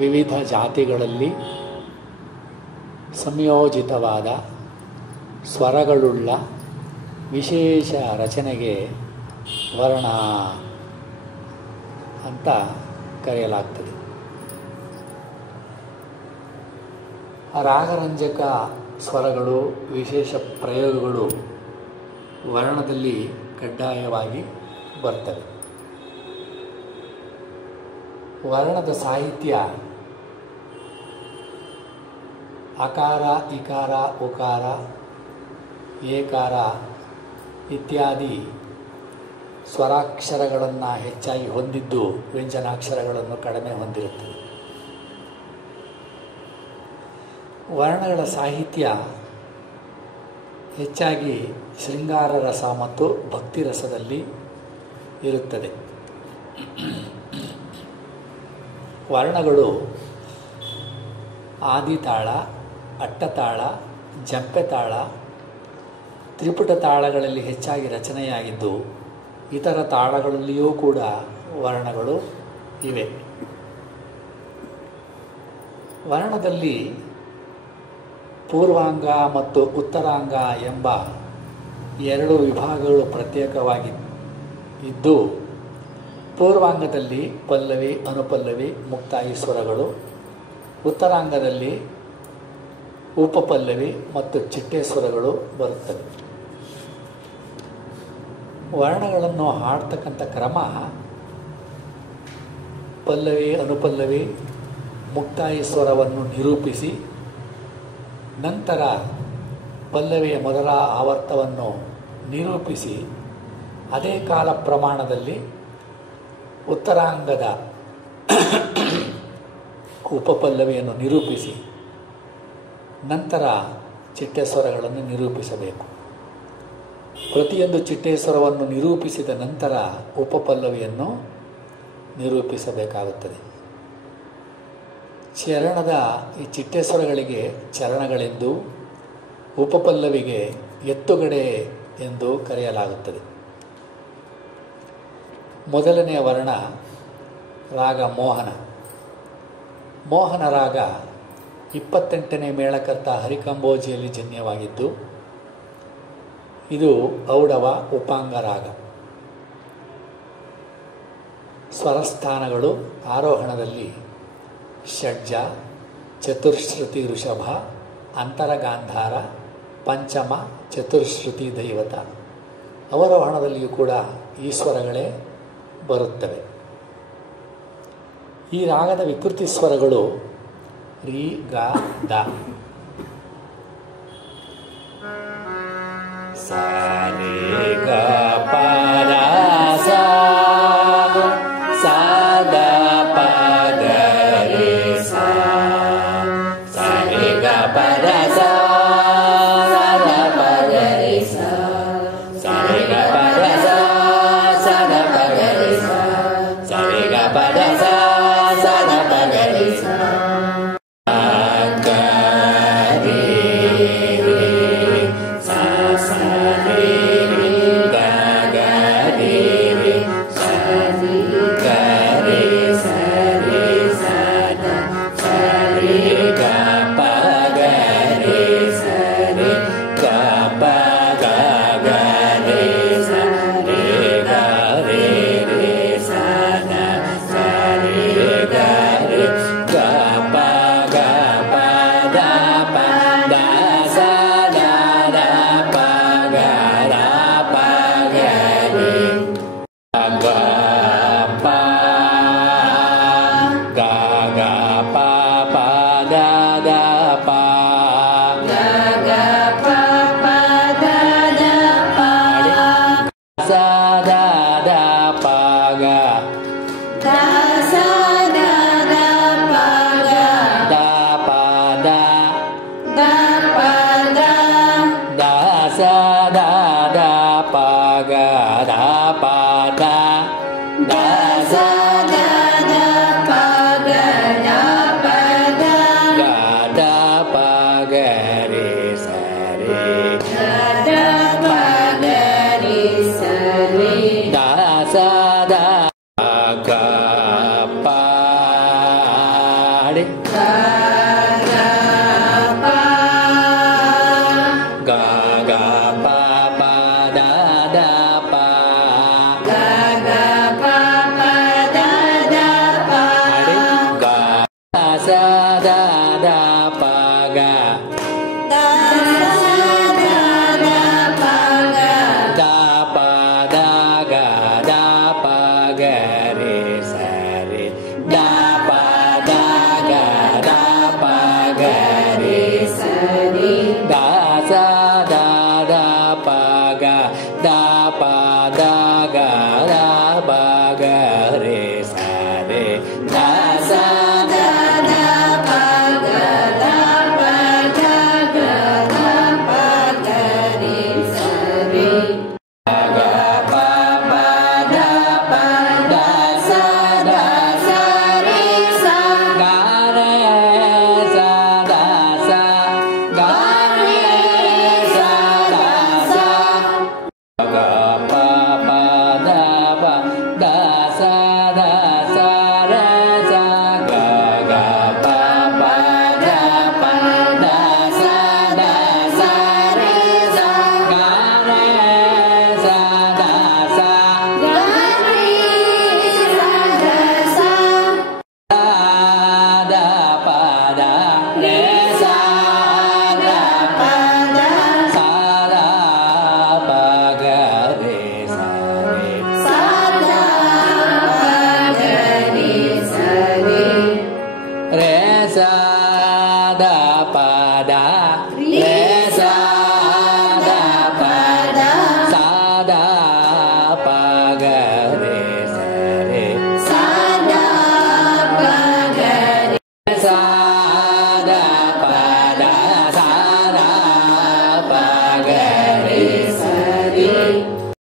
ವಿವಿಧ ಜಾತಿಗಳಲ್ಲಿ ಸಂಯೋಜಿತವಾದ ಸ್ವರಗಳುಳ್ಳ ವಿಶೇಷ ರಚನೆಗೆ ವರ್ಣ ಅಂತ ಕರೆಯಲಾಗ್ತದೆ. ರಾಗರಂಜಕ ಸ್ವರಗಳು, ವಿಶೇಷ ಪ್ರಯೋಗಗಳು ವರ್ಣದಲ್ಲಿ ಕಡ್ಡಾಯವಾಗಿ ಬರ್ತವೆ. ವರ್ಣದ ಸಾಹಿತ್ಯ ಅಕಾರ, ಇಕಾರ, ಉಕಾರ, ಏಕಾರ ಇತ್ಯಾದಿ ಸ್ವರಾಕ್ಷರಗಳನ್ನು ಹೆಚ್ಚಾಗಿ ಹೊಂದಿದ್ದು ವ್ಯಂಜನಾಕ್ಷರಗಳನ್ನು ಕಡಿಮೆ ಹೊಂದಿರುತ್ತದೆ. ವರ್ಣಗಳ ಸಾಹಿತ್ಯ ಹೆಚ್ಚಾಗಿ ಶೃಂಗಾರ ರಸ ಮತ್ತು ಭಕ್ತಿ ರಸದಲ್ಲಿ ಇರುತ್ತದೆ. ವರ್ಣಗಳು ಆದಿತಾಳ, ಅಟ್ಟತಾಳ, ಜಂಪೆತಾಳ, ತ್ರಿಪುಟ ತಾಳಗಳಲ್ಲಿ ಹೆಚ್ಚಾಗಿ ರಚನೆಯಾಗಿದ್ದು ಇತರ ತಾಳಗಳಲ್ಲಿಯೂ ಕೂಡ ವರ್ಣಗಳು ಇವೆ. ವರ್ಣದಲ್ಲಿ ಪೂರ್ವಾಂಗ ಮತ್ತು ಉತ್ತರಾಂಗ ಎಂಬ ಎರಡು ವಿಭಾಗಗಳು ಪ್ರತ್ಯೇಕವಾಗಿ ಇದ್ದು, ಪೂರ್ವಾಂಗದಲ್ಲಿ ಪಲ್ಲವಿ, ಅನುಪಲ್ಲವಿ, ಮುಕ್ತಾಯಿ ಸ್ವರಗಳು, ಉತ್ತರಾಂಗದಲ್ಲಿ ಉಪಪಲ್ಲವಿ ಮತ್ತು ಚಿಟ್ಟೆ ಸ್ವರಗಳು ಬರುತ್ತವೆ. ವರ್ಣಗಳನ್ನು ಹಾಡ್ತಕ್ಕಂಥ ಕ್ರಮ ಪಲ್ಲವಿ, ಅನುಪಲ್ಲವಿ, ಮುಕ್ತಾಯಿ ಸ್ವರವನ್ನು ನಿರೂಪಿಸಿ ನಂತರ ಪಲ್ಲವಿಯ ಮೊದಲ ಆವರ್ತವನ್ನು ನಿರೂಪಿಸಿ ಅದೇ ಕಾಲ ಪ್ರಮಾಣದಲ್ಲಿ ಉತ್ತರಾಂಗದ ಉಪಪಲ್ಲವಿಯನ್ನು ನಿರೂಪಿಸಿ ನಂತರ ಚಿಟ್ಟೆ ಸ್ವರಗಳನ್ನು ನಿರೂಪಿಸಬೇಕು. ಪ್ರತಿಯೊಂದು ಚಿಟ್ಟೆ ಸ್ವರವನ್ನು ನಿರೂಪಿಸಿದ ನಂತರ ಉಪಪಲ್ಲವಿಯನ್ನು ನಿರೂಪಿಸಬೇಕಾಗುತ್ತದೆ. ಚರಣದ ಈ ಚಿಟ್ಟೆ ಸ್ವರಗಳಿಗೆ ಚರಣಗಳೆಂದು, ಉಪಪಲ್ಲವಿಗೆ ಎತ್ತುಗಡೆ ಎಂದು ಕರೆಯಲಾಗುತ್ತದೆ. ಮೊದಲನೆಯ ವರ್ಣ ರಾಗ ಮೋಹನ. ಮೋಹನ ರಾಗ 28ನೇ ಮೇಳಕರ್ತ ಹರಿಕಂಬೋಜಿಯಲ್ಲಿ ಜನ್ಯವಾಗಿದ್ದು ಇದು ಔಡವ ಉಪಾಂಗ ರಾಗ. ಸ್ವರಸ್ಥಾನಗಳು ಆರೋಹಣದಲ್ಲಿ ಷಡ್ಜ, ಚತುರ್ಶ್ರುತಿ ಋಷಭ, ಅಂತರಗಾಂಧಾರ, ಪಂಚಮ ಚತುರ್ಶ್ರುತಿ ದೈವತ. ಅವರೋಹಣದಲ್ಲಿಯೂ ಕೂಡ ಈ ಸ್ವರಗಳೇ ಬರುತ್ತವೆ. ಈ ರಾಗದ ವಿಕೃತಿ ಸ್ವರಗಳು ರಿ, ಗ, ದ. ಸ ರಿ ಗ ಪ ದ ಸ, ಸ ದ ಪ ಗ ರಿ ಸ, ಸ ರಿ ಗ ಪ ದ ಸ, ಸ ದ ಪ ಗ ರಿ ಸ, ಸ ರಿ ಗ ಪ ದ ಸ, ಸ ದ ಪ ಗ ರಿ ಸ, ಸ ರಿ ಗ ಪ ದ ಸ, ಸ ದ ಪ ಗ ರಿ ಸ. ಗ ಪ sa